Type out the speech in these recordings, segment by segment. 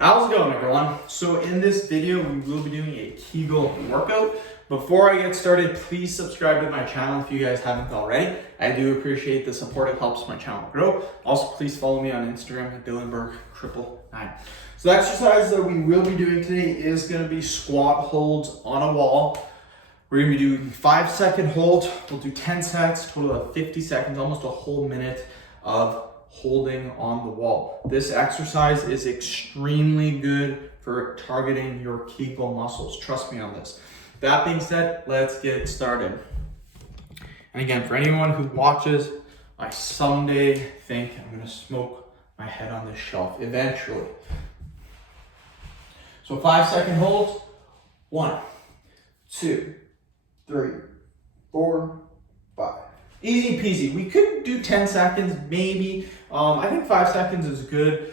How's it going, everyone? So in this video, we will be doing a Kegel workout. Before I get started, please subscribe to my channel if you guys haven't already. I do appreciate the support. It helps my channel grow. Also, please follow me on Instagram at Dylanberg999. So the exercise that we will be doing today is going to be squat holds on a wall. We're going to be doing 5-second holds. We'll do 10 sets, total of 50 seconds, almost a whole minute of holding on the wall. This exercise is extremely good for targeting your Kegel muscles. Trust me on this. That being said, let's get started. And again, for anyone who watches, I someday think I'm gonna smoke my head on this shelf eventually. So 5-second holds. 1, 2, 3, 4, 5. Easy peasy. We could do 10 seconds, maybe. I think 5 seconds is good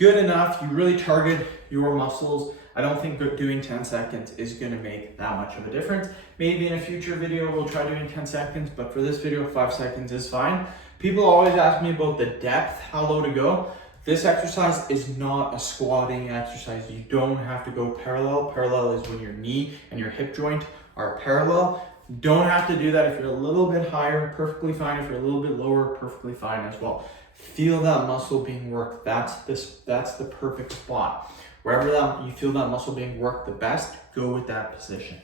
enough. You really target your muscles. I don't think doing 10 seconds is gonna make that much of a difference. Maybe in a future video, we'll try doing 10 seconds, but for this video, 5 seconds is fine. People always ask me about the depth, how low to go. This exercise is not a squatting exercise. You don't have to go parallel. Parallel is when your knee and your hip joint are parallel. Don't have to do that. If you're a little bit higher, perfectly fine. If you're a little bit lower, perfectly fine as well. Feel that muscle being worked. That's the perfect spot. Wherever that you feel that muscle being worked the best, go with that position.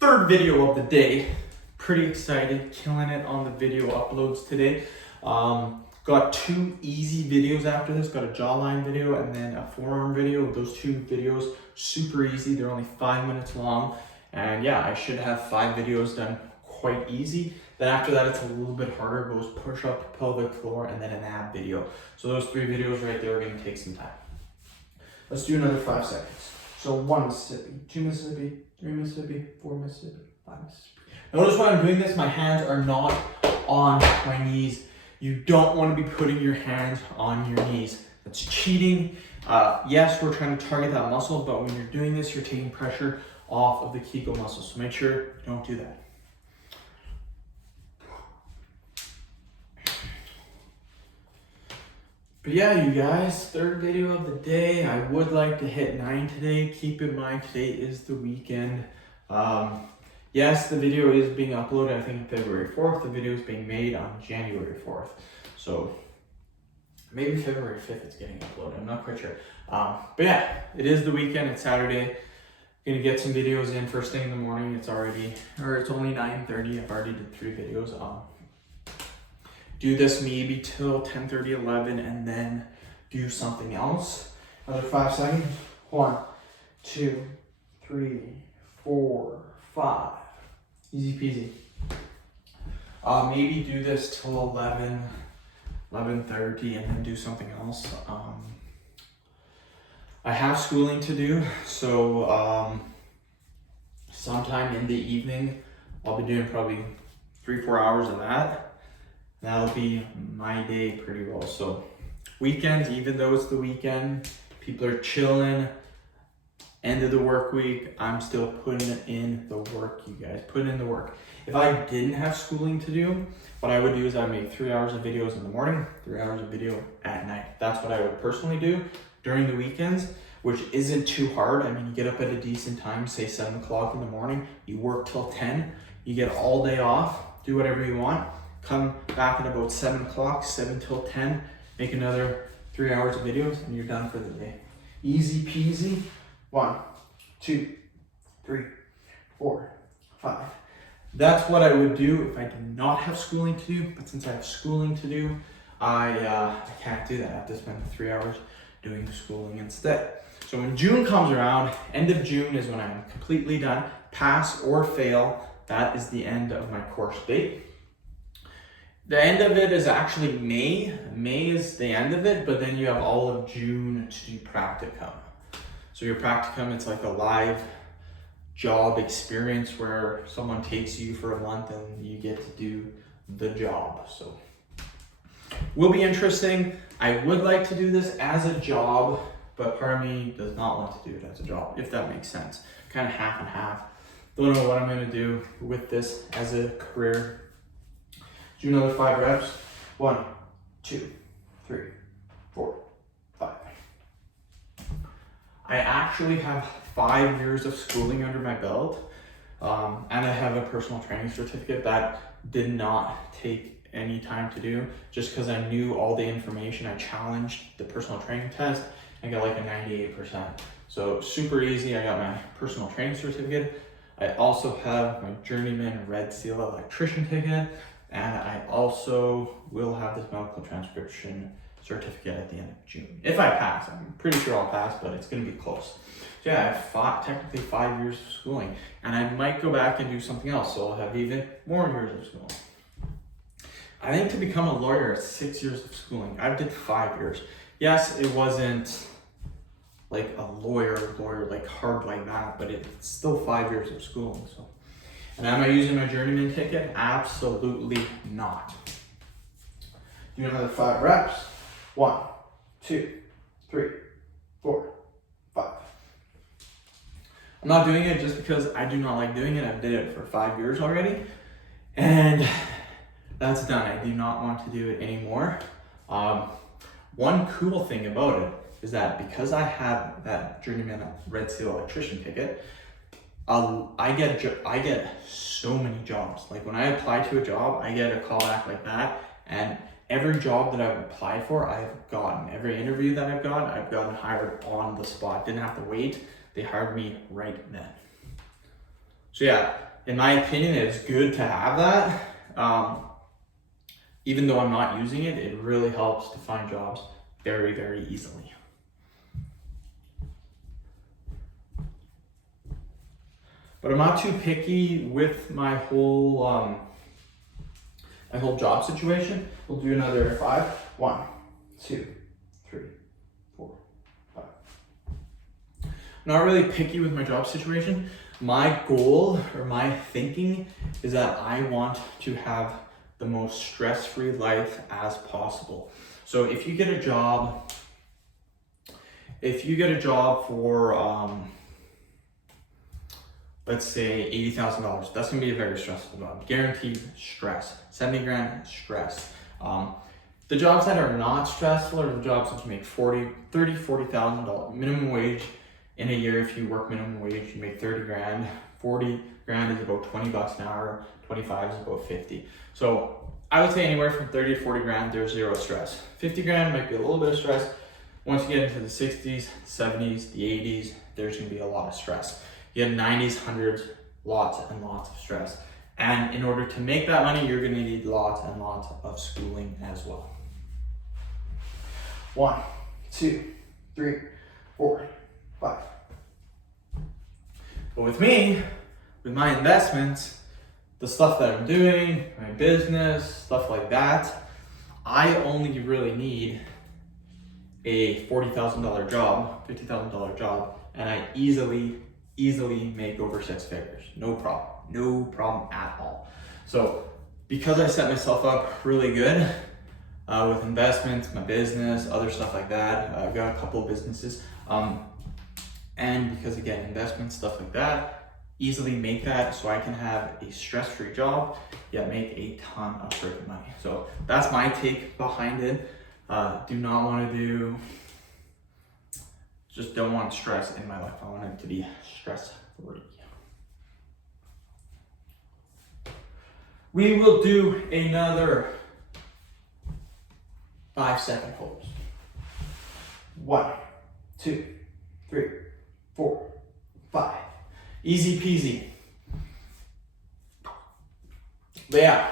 Third video of the day. Pretty excited, killing it on the video uploads today. Got 2 easy videos after this. Got a jawline video and then a forearm video. Those 2 videos, super easy. They're only 5 minutes long. And yeah, I should have 5 videos done quite easy. Then after that, it's a little bit harder. It goes push up, pelvic floor, and then an ab video. So those 3 videos right there are gonna take some time. Let's do another 5 seconds. So 1 Mississippi, 2 Mississippi, 3 Mississippi, 4 Mississippi, 5 Mississippi. Notice when I'm doing this, my hands are not on my knees. You don't want to be putting your hands on your knees. That's cheating. Yes, we're trying to target that muscle, but when you're doing this, you're taking pressure off of the Kegel muscle. So make sure you don't do that. But yeah, you guys, third video of the day. I would like to hit 9 today. Keep in mind, today is the weekend. Yes, the video is being uploaded, I think, on February 4th. The video is being made on January 4th. So maybe February 5th it's getting uploaded. I'm not quite sure. But yeah, it is the weekend. It's Saturday. Gonna get some videos in first thing in the morning. It's only 9:30. I've already did 3 videos. Do this maybe till 10:30, 11, and then do something else. Another 5 seconds. 1, 2, 3, 4, 5. Easy peasy. Maybe do this till 11, 11:30, and then do something else. I have schooling to do, so sometime in the evening, I'll be doing probably 3-4 hours of that. That'll be my day pretty well. So weekends, even though it's the weekend, people are chilling. End of the work week, I'm still putting in the work, you guys. Put in the work. If I didn't have schooling to do, what I would do is I'd make 3 hours of videos in the morning, 3 hours of video at night. That's what I would personally do during the weekends, which isn't too hard. I mean, you get up at a decent time, say 7 o'clock in the morning, you work till 10, you get all day off, do whatever you want, come back at about 7 o'clock, 7 till 10, make another 3 hours of videos, and you're done for the day. Easy peasy. 1, 2, 3, 4, 5. That's what I would do if I did not have schooling to do, but since I have schooling to do, I can't do that. I have to spend 3 hours doing the schooling instead. So when June comes around, end of June is when I'm completely done. Pass or fail, that is the end of my course date. The end of it is actually May. May is the end of it, but then you have all of June to do practicum. So your practicum, it's like a live job experience where someone takes you for a month and you get to do the job. So will be interesting. I would like to do this as a job, but part of me does not want to do it as a job, if that makes sense. Kind of half and half. Don't know what I'm gonna do with this as a career. Do another 5 reps. 1, 2, 3, 4, 5. actually have 5 years of schooling under my belt. And I have a personal training certificate that did not take any time to do, just because I knew all the information. I challenged the personal training test and got like a 98%. So super easy. I got my personal training certificate. I also have my journeyman red seal electrician ticket, and I also will have this medical transcription certificate at the end of June. If I pass, I'm pretty sure I'll pass, but it's gonna be close. So yeah, I have technically 5 years of schooling, and I might go back and do something else, so I'll have even more years of schooling. I think to become a lawyer, it's 6 years of schooling. I did 5 years. Yes, it wasn't like a lawyer, like hard like that, but it's still 5 years of schooling. So, and am I using my journeyman ticket? Absolutely not. Do another 5 reps. 1, 2, 3, 4, 5. I'm not doing it just because I do not like doing it. I've did it for 5 years already, and that's done. I do not want to do it anymore. One cool thing about it is that because I have that journeyman red seal electrician ticket, I get so many jobs. Like when I apply to a job, I get a call back like that, and every job that I've applied for, I've gotten. Every interview that I've gotten hired on the spot. Didn't have to wait. They hired me right then. So yeah, in my opinion, it's good to have that. Even though I'm not using it, it really helps to find jobs very, very easily. But I'm not too picky with my whole job situation. We'll do another 5. 1, 2, 3, 4, 5. I'm not really picky with my job situation. My goal or my thinking is that I want to have the most stress-free life as possible. So if you get a job for let's say $80,000, that's gonna be a very stressful job. Guaranteed stress. 70 grand stress. The jobs that are not stressful are the jobs that you make $40,000 minimum wage in a year. If you work minimum wage, you make 30 grand. 40 grand is about 20 bucks an hour. 25 is about 50. So I would say anywhere from 30 to 40 grand, there's zero stress. 50 grand might be a little bit of stress. Once you get into the 60s, 70s, the 80s, there's gonna be a lot of stress. You have 90s, 100s, lots and lots of stress. And in order to make that money, you're gonna need lots and lots of schooling as well. 1, 2, 3, 4, 5. But with me, with my investments, the stuff that I'm doing, my business, stuff like that, I only really need a $40,000 job, $50,000 job, and I easily make over 6 figures. No problem at all. So because I set myself up really good with investments, my business, other stuff like that, I've got a couple of businesses, and because again, investments, stuff like that, easily make that so I can have a stress-free job, yet make a ton of freaking money. So that's my take behind it. Just don't want stress in my life. I want it to be stress-free. We will do another 5-second holds. 1, 2, 3, 4, 5. Easy peasy. But yeah,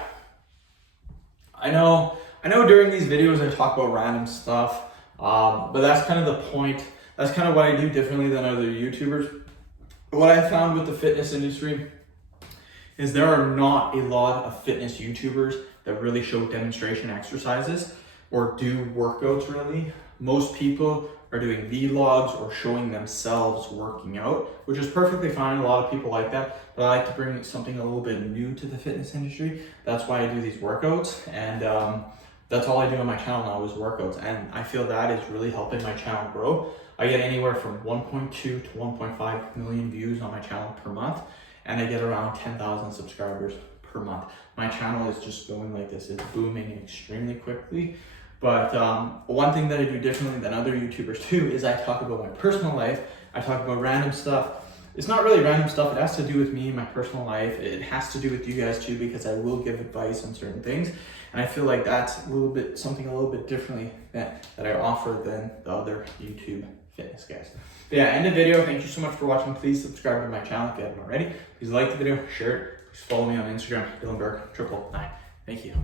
I know during these videos I talk about random stuff, but that's kind of the point. That's kind of what I do differently than other YouTubers. What I found with the fitness industry is there are not a lot of fitness YouTubers that really show demonstration exercises or do workouts really. Most people are doing vlogs or showing themselves working out, which is perfectly fine. A lot of people like that, but I like to bring something a little bit new to the fitness industry. That's why I do these workouts, and that's all I do on my channel now is workouts, and I feel that is really helping my channel grow. I get anywhere from 1.2 to 1.5 million views on my channel per month, and I get around 10,000 subscribers per month. My channel is just going like this. It's booming extremely quickly. But one thing that I do differently than other YouTubers too is I talk about my personal life I talk about random stuff. It's not really random stuff. It has to do with me and my personal life. It has to do with you guys too, because I will give advice on certain things. And I feel like that's something a little bit differently that I offer than the other YouTube fitness guys. But yeah, end the video. Thank you so much for watching. Please subscribe to my channel if you haven't already. Please like the video, share it. Please follow me on Instagram, Dylan Burke 999. Thank you.